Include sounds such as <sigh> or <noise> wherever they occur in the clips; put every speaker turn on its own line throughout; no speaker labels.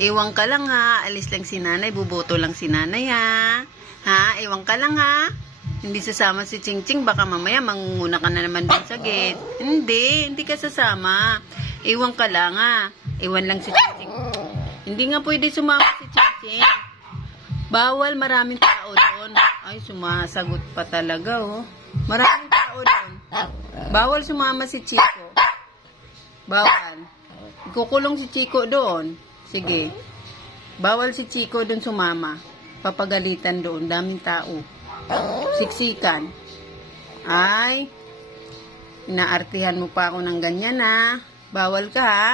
Iwan ka lang ha. Alis lang si nanay. Buboto lang si nanay ha. Ha? Iwan ka lang ha. Hindi sasama si Ching Ching. Baka mamaya mangunguna ka na naman dun sa gate. Hindi. Hindi ka sasama. Iwan ka lang ha. Iwan lang si Ching Ching. Hindi nga pwede sumama si Ching Ching. Bawal maraming tao doon. Ay, sumasagot pa talaga oh. Maraming tao doon. Bawal sumama si Chico. Bawal. Kukulong si Chico doon. Sige. Bawal si Chico doon sumama. Papagalitan doon. Daming tao. Siksikan. Ay. Inaartihan mo pa ako ng ganyan ha. Bawal ka ha.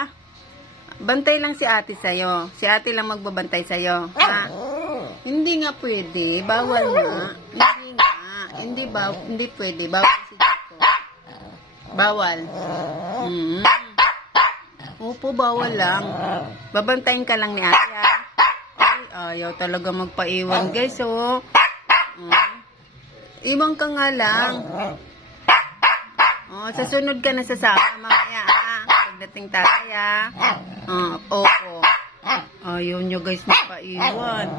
Bantay lang si ate sa'yo. Si ate lang magbabantay sa'yo. Ha? Hindi nga pwede. Bawal nga. Hindi nga. Hindi ba hindi pwede. Bawal si Chico. Bawal. Mm. Opo, bawal lang. Babantayin ka lang ni ate, ha? Ay, ayaw talaga magpaiwan, guys, oh. Mm. Iwan ka nga lang. Oh, sa ka na sasama mamaya, ha? Pagdating tatay? Ah, opo. Ayaw nyo, guys, magpaiwan.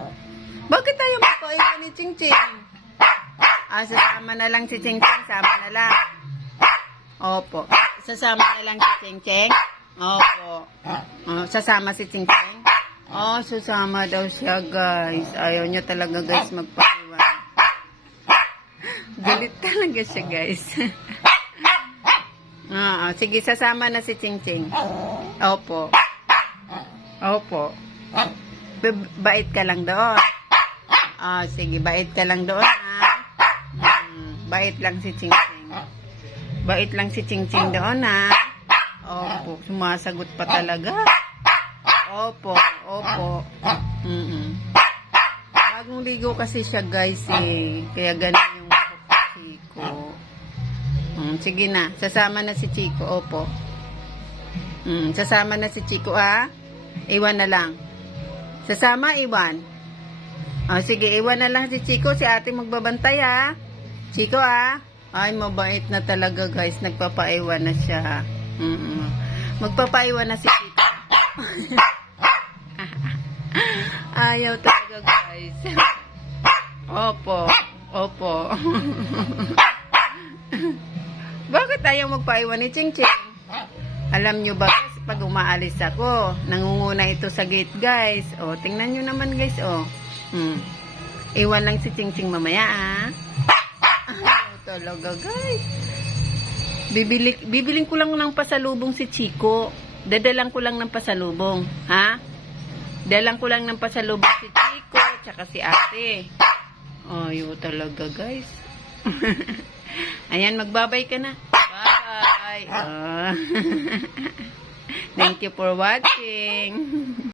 Bakit tayo magpaiwan ni Ching Ching? Ah, sasama na lang si Ching Ching. Sama na lang. Opo. Sasama na lang si Ching Ching? Opo. Oh, sasama si Ching Ching? Oh, sasama daw siya, guys. Ayaw niya talaga, guys, magpaiwan. <laughs> Galit talaga siya, guys. <laughs> Ah, ah, sige, sasama na si Ching Ching. Opo. Opo. Bait ka lang doon. Ah, sige, bait ka lang doon, ha? Hmm, bait lang si Ching Ching. Bait lang si Ching Ching doon, ha? Opo, sumasagot pa talaga. Opo, opo. Mm Bagong ligo kasi siya, guys, eh. Kaya ganun yung Chico. Mm, sige na, sasama na si Chico, opo. Mm, sasama na si Chico, ha? Iwan na lang. Sasama, iwan. O, sige, iwan na lang si Chico. Si ate magbabantay, ha? Chico, ha? Ay, mabait na talaga, guys. Nagpapaiwan na siya. Mm Magpapaiwan na si Chico. <laughs> Ayaw talaga, guys. Opo. Opo. <laughs> Bakit ayaw magpaiwan ni Ching Ching? Alam nyo ba, guys, pag umaalis ako, nangunguna ito sa gate, guys. O, tingnan nyo naman, guys, o. Hmm. Iwan lang si Ching Ching mamaya, ah. <laughs> Ayaw talaga, guys. Bibili, bibiling ko lang ng pasalubong si Chico. Dadalang ko lang ng pasalubong, ha? Dalang ko lang ng pasalubong si Chico, tsaka si ate. Ayaw talaga, guys. <laughs> Ayan, magbabay ka na. Bye! Ah. <laughs> Thank you for watching. <laughs>